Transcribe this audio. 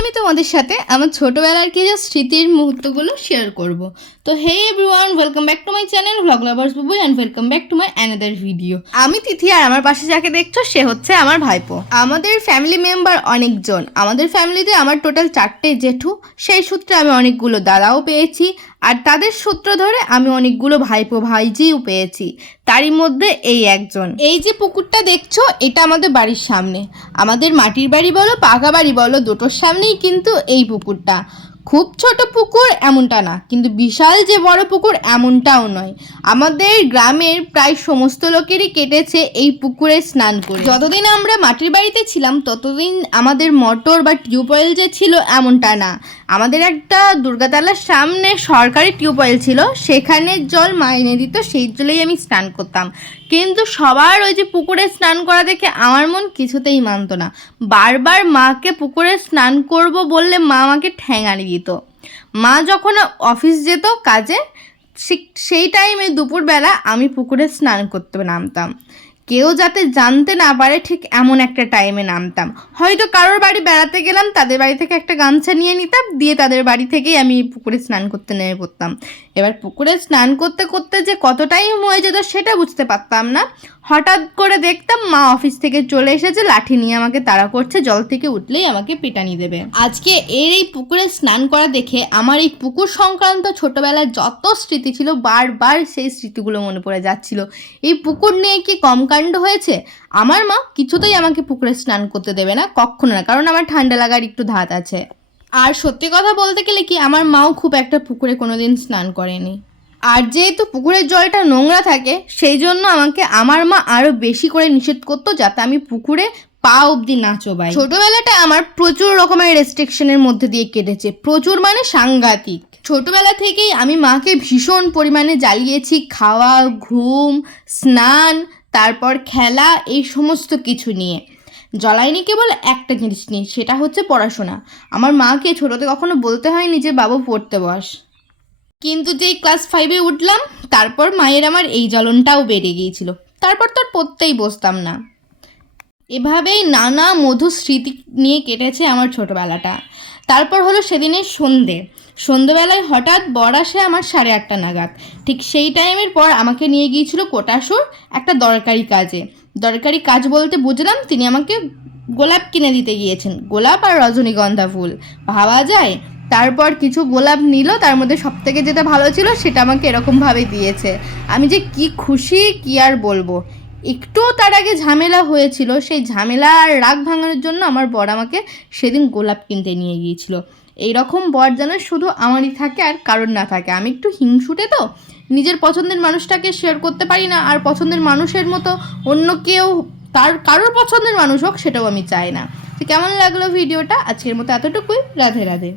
আমি তোমাদের সাথে আমার ছোটবেলার কিছু স্মৃতির মুহূর্তগুলো শেয়ার করব। তো hey everyone, welcome back to my channel vlog lovers বুবু and welcome back to my another video. আমি তিথি আর আমার পাশে যাকে দেখছো সে হচ্ছে আমার ভাইপো। আমাদের ফ্যামিলি মেম্বার অনেকজন। আমাদের ফ্যামিলিতে আমার টোটাল 4টে জেঠু। সেই সূত্রে আমি অনেকগুলো দাদাও পেয়েছি, আর তাদের সূত্র ধরে আমি অনেকগুলো ভাইপো ভাইজিও পেয়েছি। তারই মধ্যে এই একজন। এই যে পুকুরটা দেখছো, এটা আমাদের বাড়ির সামনে। আমাদের মাটির বাড়ি বলো পাকা বাড়ি বলো, দুটোর সামনেই কিন্তু এই পুকুরটা। খুব ছোট পুকুর এমনটা না, কিন্তু বিশাল যে বড় পুকুর এমনটাও নয়। আমাদের গ্রামের প্রায় সমস্ত লোকেরই কেটেছে এই পুকুরে স্নান করে। যতদিন আমরা মাটির বাড়িতে ছিলাম ততদিন আমাদের মোটর বা টিউবওয়েল যে ছিল এমনটা না। আমাদের একটা দুর্গাতলার সামনে সরকারি টিউবওয়েল ছিল, সেখানে জল মা এনে দিত, সেই জলেই আমি স্নান করতাম। কিন্তু সবার ওই যে পুকুরে স্নান করা দেখে আমার মন কিছুতেই মানতো না। বারবার মাকে পুকুরে স্নান করব বললে মা আমাকে ঠ্যাঙানি দিত। মা যখন অফিস যেত কাজে, সেই টাইমে দুপুরবেলা আমি পুকুরে স্নান করতে নামতাম। কেউ যাতে জানতে না পারে ঠিক এমন একটা টাইমে নামতাম। হয়তো কারোর বাড়ি বেড়াতে গেলাম, তাদের বাড়ি থেকে একটা গামছা নিয়ে নিতাম, দিয়ে তাদের বাড়ি থেকেই আমি পুকুরে স্নান করতে নেমে পড়তাম। এবার পুকুরে স্নান করতে করতে যে কত টাইম হয়ে যেত সেটা বুঝতে পারতাম না। হঠাৎ করে দেখতাম মা অফিস থেকে চলে এসেছে, লাঠি নিয়ে আমাকে তাড়া করছে, জল থেকে উঠলেই আমাকে পিটানি দেবে। আজকে এই পুকুরে স্নান করা দেখে আমার এই পুকুর সংক্রান্ত ছোটবেলার যত স্মৃতি ছিল বারবার সেই স্মৃতিগুলো মনে পড়ে যাচ্ছিল। এই পুকুর নিয়ে কি কম কাণ্ড হয়েছে? আমার মা কিছুতেই আমাকে পুকুরে স্নান করতে দেবে না, কখনো না, কারণ আমার ঠান্ডা লাগার একটু ধাত আছে। আর সত্যি কথা বলতে গেলে কি, আমার মাও খুব একটা পুকুরে কোনোদিন স্নান করেনি। আর যেহেতু পুকুরের জলটা নোংরা থাকে, সেই জন্য আমাকে আমার মা আরও বেশি করে নিষেধ করতো যাতে আমি পুকুরে পা অবধি না চোবাই। ছোটবেলাটা আমার প্রচুর রকমের রেস্ট্রিকশনের মধ্যে দিয়ে কেটেছে, প্রচুর মানে সাংঘাতিক। ছোটবেলা থেকেই আমি মাকে ভীষণ পরিমাণে জ্বালিয়েছি, খাওয়া, ঘুম, স্নান, তারপর খেলা, এই সমস্ত কিছু নিয়ে। জ্বলাইনি কেবল একটা জিনিস নিয়ে, সেটা হচ্ছে পড়াশোনা। আমার মাকে ছোটোতে কখনো বলতে হয়নি যে বাবু পড়তে বস। কিন্তু যেই ক্লাস 5-এ উঠলাম, তারপর মায়ের আমার এই জ্বলনটাও বেড়ে গিয়েছিল, তারপর তো আর পড়তেই বসতাম না। এভাবেই নানা মধুর স্মৃতি নিয়ে কেটেছে আমার ছোটোবেলাটা। তারপর হলো সেদিনের সন্ধেবেলায় হঠাৎ বর আসে আমার 8:30 নাগাদ। ঠিক সেই টাইমের পর আমাকে নিয়ে গিয়েছিল কোটাসুর একটা দরকারি কাজ বলতে বুঝলাম তিনি আমাকে গোলাপ কিনে দিতে গিয়েছেন। গোলাপ আর রজনীগন্ধা ফুল, ভাবা যায়। তারপর কিছু গোলাপ নিল, তার মধ্যে সবথেকে যেটা ভালো ছিল সেটা আমাকে এরকমভাবে দিয়েছে। আমি যে কি খুশি কি আর বলবো। একটু তার আগে ঝামেলা হয়েছিল, সেই ঝামেলা আর রাগ ভাঙানোর জন্য আমার বর আমাকে সেদিন গোলাপ কিনতে নিয়ে গিয়েছিল। এইরকম বর যেন শুধু আমারই থাকে আর কারোর না থাকে। আমি একটু হিংসুটে, তো নিজের পছন্দের মানুষটাকে শেয়ার করতে পারি না, আর পছন্দের মানুষের মতো অন্য কেউ কারোর পছন্দের মানুষ হোক সেটাও আমি চাই না। তো কেমন লাগলো ভিডিওটা? আজকের মতো এতটুকুই। রাধে রাধে।